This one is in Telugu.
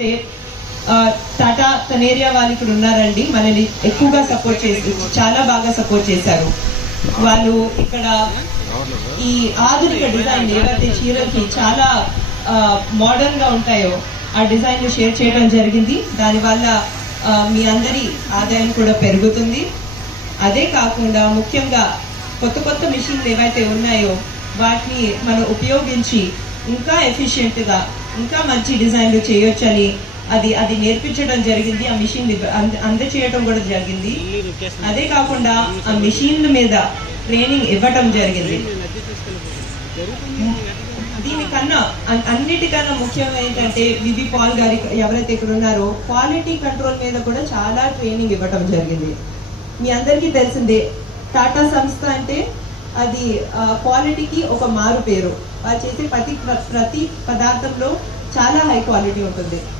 చూసుకుంటే టాటా కనేరియా వాళ్ళు ఇక్కడ ఉన్నారండి. మనల్ని ఎక్కువగా సపోర్ట్ చేసి చాలా బాగా సపోర్ట్ చేశారు. వాళ్ళు ఇక్కడ ఈ ఆధునిక డిజైన్ ఏవైతే చీరలకి చాలా మోడర్న్ గా ఉంటాయో ఆ డిజైన్ షేర్ చేయడం జరిగింది. దానివల్ల మీ అందరి ఆదాయం కూడా పెరుగుతుంది. అదే కాకుండా ముఖ్యంగా కొత్త కొత్త మిషన్లు ఏవైతే ఉన్నాయో వాటిని మనం ఉపయోగించి ఇంకా ఎఫిషియెంట్ గా ఇంకా మంచి డిజైన్లు చేయొచ్చని అది నేర్పించడం జరిగింది. ఆ మిషన్ అందచేయడం కూడా జరిగింది. అదే కాకుండా ఆ మిషన్ల మీద ట్రైనింగ్ ఇవ్వటం జరిగింది. దీనికన్నా అన్నిటికన్నా ముఖ్యం ఏంటంటే వివి పాల్ గారి ఎవరైతే ఇక్కడ ఉన్నారో క్వాలిటీ కంట్రోల్ మీద కూడా చాలా ట్రైనింగ్ ఇవ్వటం జరిగింది. మీ అందరికీ తెలిసిందే టాటా సంస్థ అంటే అది క్వాలిటీకి ఒక మారు పేరు. వాళ్ళు చేసే ప్రతి పదార్థంలో చాలా హై క్వాలిటీ ఉంటుంది.